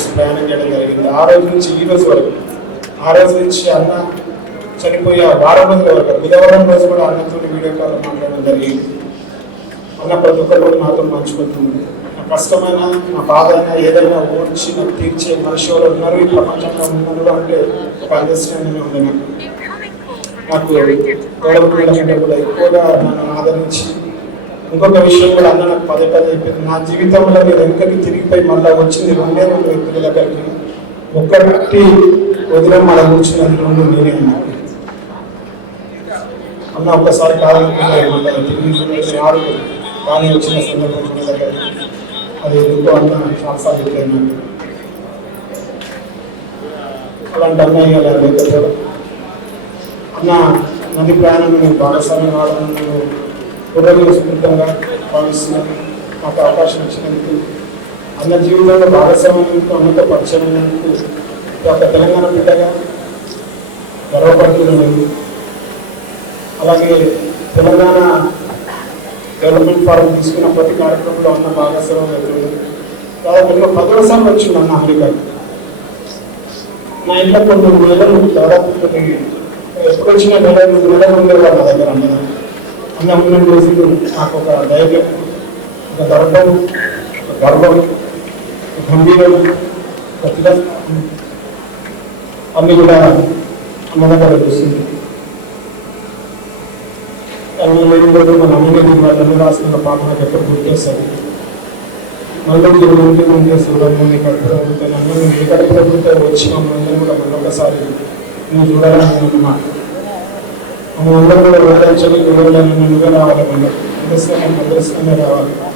Kilometres ప్రయాణం చేయడం జరిగింది. ఆ రోజు నుంచి ఈ రోజు వరకు ఆ రోజు నుంచి అన్న చనిపోయే వారం రోజుల వరకు బుధవారం రోజు కూడా అన్నతో వీడియో కాల్ మాట్లాడడం జరిగింది. అన్న ప్రతి ఒక్కరు కూడా నాతో పంచుకుంటుంది నా కష్టమైన నా బాధ అయినా ఏదైనా ఓడ్చి నాకు తీర్చే మనిషి ఎవరు ఉన్నారు. ఈ ప్రపంచంలో ఉన్నారు అంటే ఒక అండర్స్టాండింగ్ ఉంది నాకు. నాకు గొడవ పిల్లల కంటే కూడా ఎక్కువగా నన్ను ఆదరించి ఇంకొక విషయం కూడా అన్న నాకు పదే పదే చెప్పింది. నా జీవితంలో నేను వెనుకకి తిరిగిపోయి మళ్ళీ వచ్చింది రెండే రెండు వ్యక్తుల దగ్గరికి. ఒక్కటి వదిలే మన కూర్చున్నది రెండు నేనే అన్నాను అన్న ఒక్కసారి కాదు ఆరు కానీ వచ్చిన సందర్భం అది ఎందుకు అన్న చాలాసార్లు చెప్పాను అలాంటి అన్నయ్య అలా అన్న నది ప్రయాణం నేను భాగస్వామ్యం కావాలని నేను పూర్వజీవ స్ఫూర్తంగా భావిస్తున్నాను నాకు అవకాశం ఇచ్చినందుకు అన్న జీవితంలో భాగస్వామ్యంతో అన్నతో పరిచయం ఒక తెలంగాణ బిడ్డగా గర్వపడుతున్నాను అలాగే తెలంగాణ డెవలప్మెంట్ ఫారం తీసుకున్న ప్రతి కార్యక్రమంలో అన్న భాగస్వామ్యం అవుతుంది దాదాపు ఎన్నో పదవ సార్లు వచ్చింది అన్న అమెరికాకి నా ఇంట్లో కొన్ని నెలలు దాదాపు కొన్ని ఎప్పుడు వచ్చిన నెల నెల నెలలు నా దగ్గర అన్నదాన్ని అన్న ఉన్న రోజులు నాకు ఒక ధైర్యం ఒక గర్వం ఒక గర్వం ఒక గంభీరం ఒక తిరస్కారం అన్ని కూడా అన్న దగ్గర చూస్తుంది అన్ని లేనిపోతే మన అమ్మని వాళ్ళని రాసిన పాట నాకు ఎక్కడ గుర్తొస్తుంది మళ్ళీ ఉంటే ఉంటే చూడము కడుపుతే అందరూ ఏ కడుపుతే వచ్చి మమ్మల్ని కూడా మళ్ళొకసారి నువ్వు చూడాలని అన్నమాట ನಮ್ಮ ಒಳ್ಳೆಗಳು ಒಳ್ಳೆಯ ಚಳಿಗಳು ಮುಳುಗನಾಗಬೇಕು ಮನಸ್ಸಿನ ಮನಸ್ಸಿನವರಾಗಬೇಕು